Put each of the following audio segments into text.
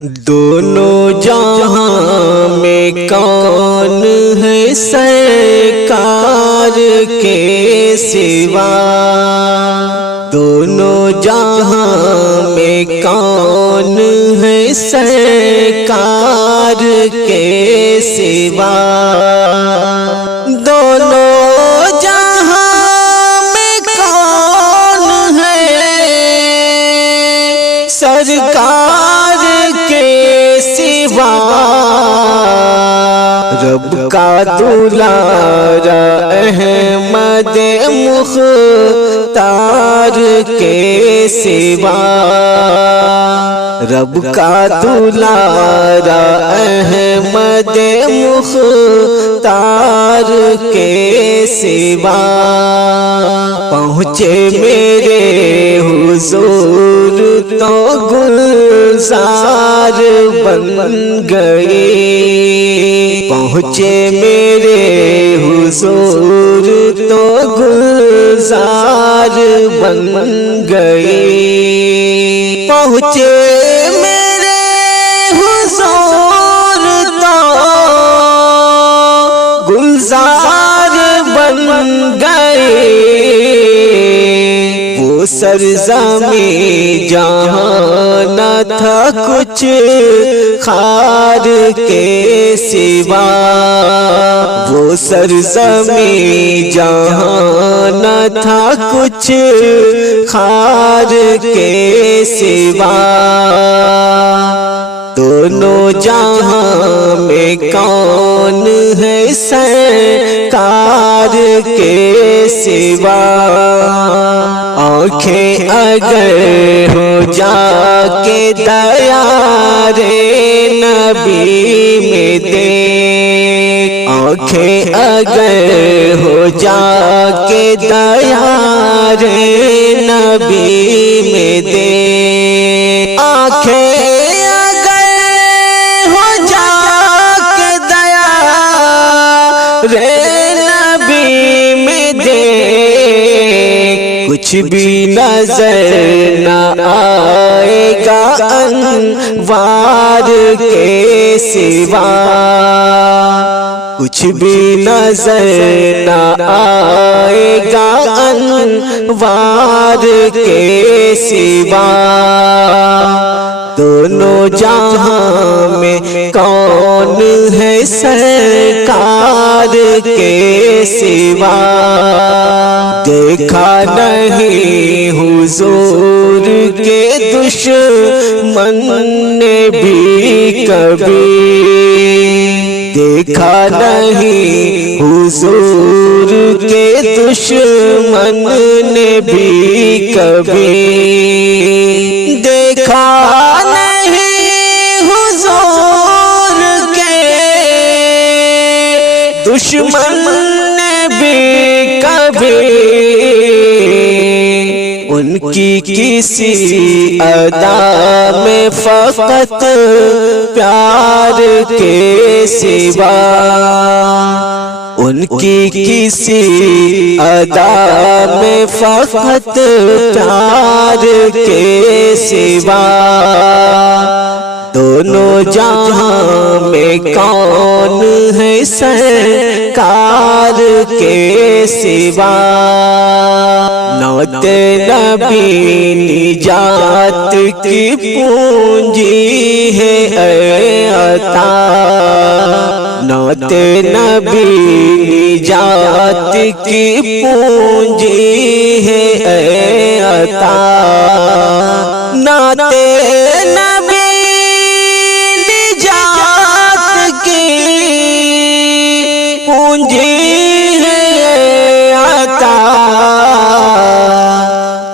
دونوں جہاں میں کون ہے سرکار کے سوا، دونوں جہاں میں کون ہے سرکار کے سوا، دونوں جہاں میں کون ہے سرکار کے سوا، رب کا دلارا احمد مختار کے سوا، رب کا دلارا احمد مختار کے سوا، پہنچے میرے حضور تو گلزار بن گئے، پہنچے میرے حضور تو گلزار بن گئے، پہنچے میرے حضور تو گلزار بن گئے، وہ سرزمین جہاں نہ تھا کچھ خار کے سوا، وہ سرزمین جہاں نہ تھا کچھ خار کے سوا، دونوں جہاں میں کون ہے سرکار کے سوا، آنکھیں اگر ہو جا کے دیار نبی میں دے، آنکھیں اگر ہو جا کے دیار نبی میں دے، آنکھیں نبی میں دے، کچھ بھی نظر نہ آئے گا انوار کے سوا، کچھ بھی نظر نہ آئے گا انوار کے سوا، دونوں جہاں میں کون ہے سرکار کے سوا، دیکھا نہیں حضور کے دشمن نے بھی کبھی، دیکھا نہیں حضور کے دشمن نے بھی کبھی، دیکھا نہیں حضور کے دشمن نے بھی کبھی، ان کی کسی ادا میں فقط پیار کے سوا، ان کی کسی ادا میں فقط پیار کے سوا، دونوں جہاں میں کون ہے سرکار کے سوا، نعت نبی نجات کی پونجی ہے اے عطا، نعت نبی نجات کی پونجی ہے اے عطا، نعت نبی پونجی ہے عطا،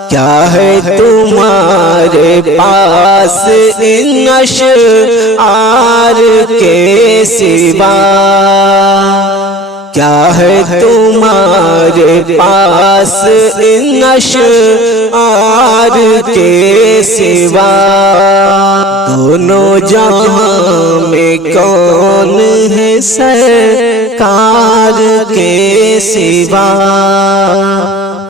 کیا ہے تمہارے پاس ان اشعار کے سوا، کیا ہے تمہارے پاس ان اشعار کے سوا، دونوں جہاں میں کون ہے سرکار کے سوا۔